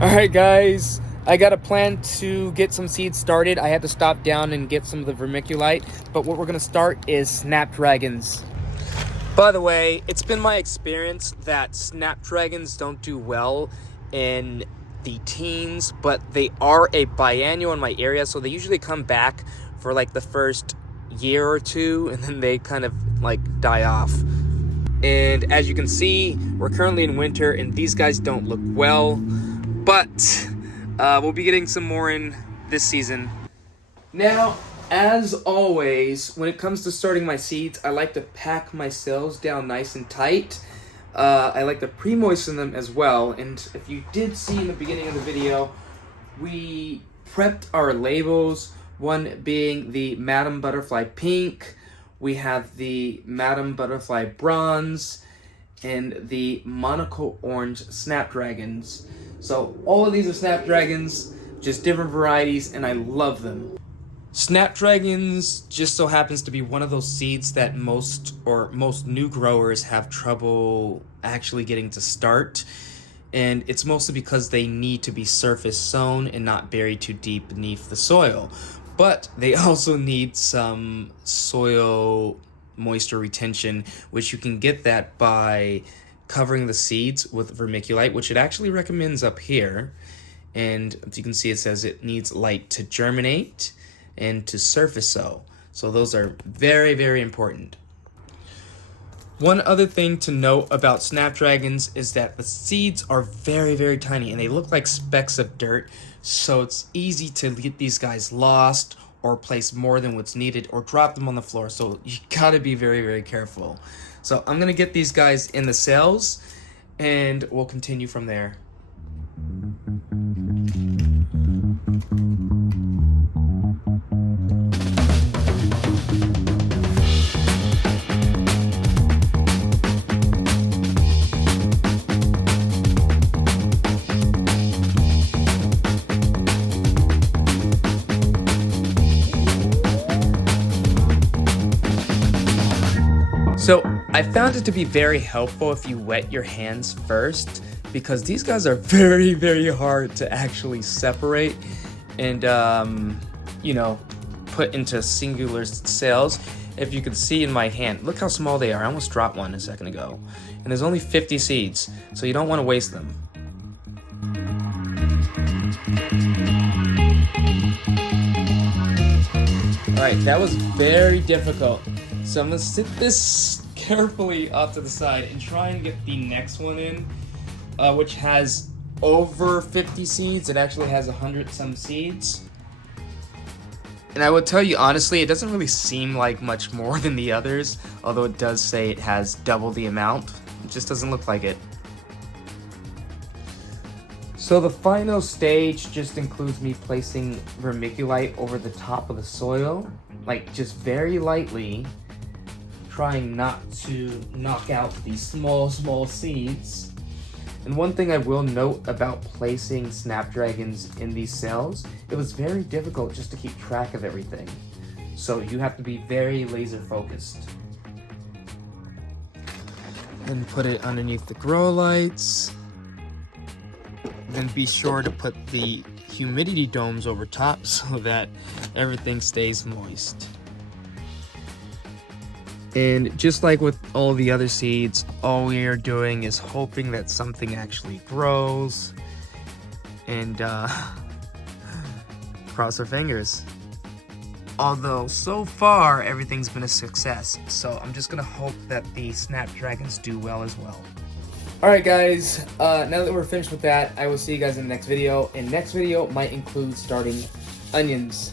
Alright guys, I got a plan to get some seeds started. I had to stop down and get some of the vermiculite, but what we're going to start is snapdragons. By the way, it's been my experience that snapdragons don't do well in the teens, but they are a biennial in my area, so they usually come back for like the first year or two, and then they kind of like die off. And as you can see, we're currently in winter, and these guys don't look well. But we'll be getting some more in this season. Now, as always, when it comes to starting my seeds, I like to pack my cells down nice and tight. I like to pre-moisten them as well. And if you did see in the beginning of the video, we prepped our labels, one being the Madam Butterfly Pink, we have the Madam Butterfly Bronze, and the Monaco Orange Snapdragons. So all of these are Snapdragons, just different varieties, and I love them. Snapdragons just so happens to be one of those seeds that most new growers have trouble actually getting to start. And it's mostly because they need to be surface sown and not buried too deep beneath the soil. But they also need some soil moisture retention, which you can get that by covering the seeds with vermiculite, which it actually recommends up here. And as you can see, it says it needs light to germinate and to surface sow. So those are very, very important. One other thing to note about snapdragons is that the seeds are very, very tiny and they look like specks of dirt. So it's easy to get these guys lost or place more than what's needed or drop them on the floor. So you gotta be very, very careful. So I'm gonna get these guys in the cells and we'll continue from there. So I found it to be very helpful if you wet your hands first, because these guys are very, very hard to actually separate and, put into singular cells. If you can see in my hand, look how small they are. I almost dropped one a second ago. And there's only 50 seeds, so you don't want to waste them. Alright, that was very difficult. So I'm going to sit this carefully off to the side and try and get the next one in, which has over 50 seeds. It actually has 100 some seeds. And I will tell you honestly, it doesn't really seem like much more than the others, although it does say it has double the amount. It just doesn't look like it. So the final stage just includes me placing vermiculite over the top of the soil, like just very lightly, trying not to knock out these small seeds. And one thing I will note about placing snapdragons in these cells, it was very difficult just to keep track of everything. So you have to be very laser focused. Then put it underneath the grow lights. Then be sure to put the humidity domes over top so that everything stays moist. And just like with all the other seeds, all we are doing is hoping that something actually grows and cross our fingers. Although, so far, everything's been a success. So I'm just gonna hope that the snapdragons do well as well. Alright guys, now that we're finished with that, I will see you guys in the next video. And next video might include starting onions.